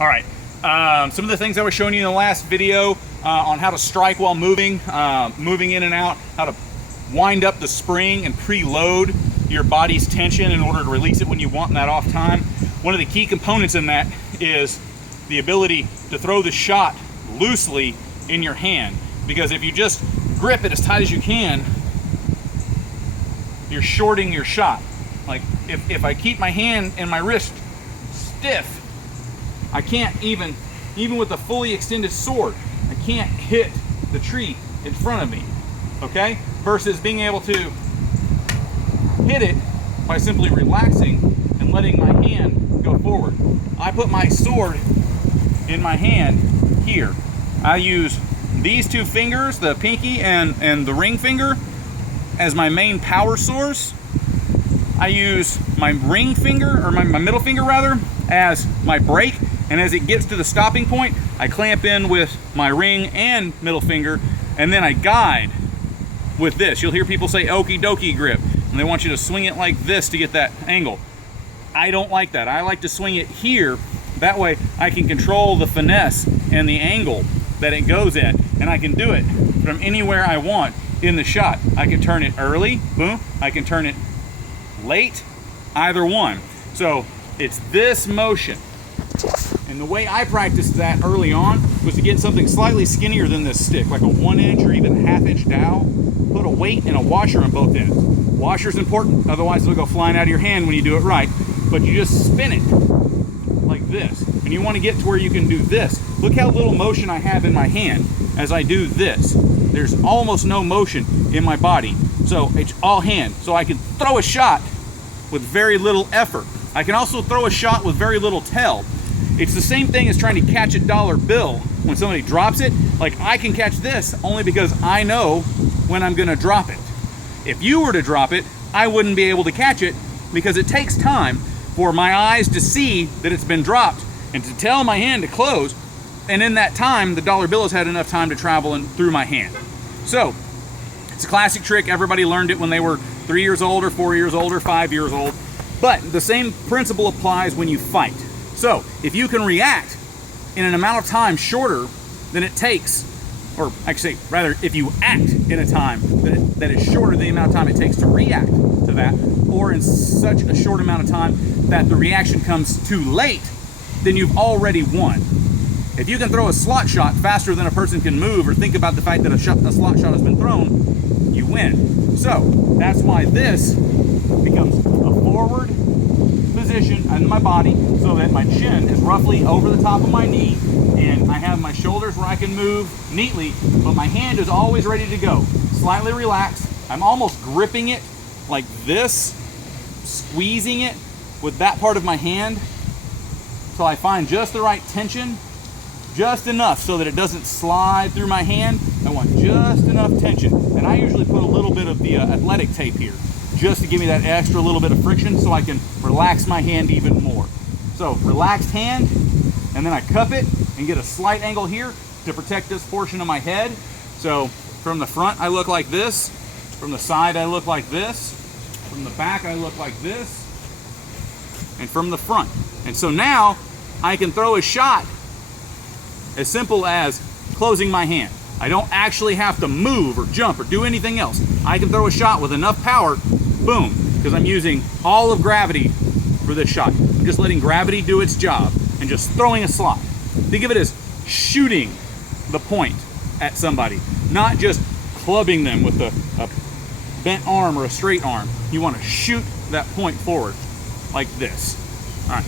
All right, some of the things I was showing you in the last video on how to strike while moving, moving in and out, how to wind up the spring and preload your body's tension in order to release it when you want in that off time. One of the key components in that is the ability to throw the shot loosely in your hand, because if you just grip it as tight as you can, you're shorting your shot. Like if I keep my hand and my wrist stiff, I can't even with a fully extended sword, I can't hit the tree in front of me, okay? Versus being able to hit it by simply relaxing and letting my hand go forward. I put my sword in my hand here. I use these two fingers, the pinky and the ring finger, as my main power source. I use my ring finger, or my middle finger rather, as my brake. And as it gets to the stopping point, I clamp in with my ring and middle finger, and then I guide with this. You'll hear people say okie dokie grip, and they want you to swing it like this to get that angle. I don't like that. I like to swing it here. That way I can control the finesse and the angle that it goes at, and I can do it from anywhere I want in the shot. I can turn it early, boom. I can turn it late, either one. So it's this motion. And the way I practiced that early on was to get something slightly skinnier than this stick, like a 1 inch or even half-inch dowel. Put a weight and a washer on both ends. Washer's important, otherwise it'll go flying out of your hand when you do it right. But you just spin it like this. And you want to get to where you can do this. Look how little motion I have in my hand as I do this. There's almost no motion in my body. So it's all hand. So I can throw a shot with very little effort. I can also throw a shot with very little tell. It's the same thing as trying to catch a dollar bill when somebody drops it. Like, I can catch this only because I know when I'm gonna drop it. If you were to drop it, I wouldn't be able to catch it because it takes time for my eyes to see that it's been dropped and to tell my hand to close. And in that time, the dollar bill has had enough time to travel through my hand. So it's a classic trick. Everybody learned it when they were 3 years old or 4 years old or 5 years old. But the same principle applies when you fight. So if you can react in an amount of time shorter than it takes, or actually rather, if you act in a time that is shorter than the amount of time it takes to react to that, or in such a short amount of time that the reaction comes too late, then you've already won. If you can throw a slot shot faster than a person can move or think about the fact that a slot shot has been thrown, you win. So that's why this becomes a forward position in my body so that my chin is roughly over the top of my knee and I have my shoulders where I can move neatly, but my hand is always ready to go. Slightly relaxed. I'm almost gripping it like this, squeezing it with that part of my hand so I find just the right tension, just enough so that it doesn't slide through my hand. I want just enough tension. And I usually put a little bit of the athletic tape here just to give me that extra little bit of friction so I can relax my hand even more. So relaxed hand, and then I cup it and get a slight angle here to protect this portion of my head. So from the front I look like this, from the side I look like this, from the back I look like this, and from the front. And so now I can throw a shot as simple as closing my hand. I don't actually have to move or jump or do anything else. I can throw a shot with enough power, boom, because I'm using all of gravity for this shot. I'm just letting gravity do its job and just throwing a slot. Think of it as shooting the point at somebody, not just clubbing them with a bent arm or a straight arm. You want to shoot that point forward like this. All right.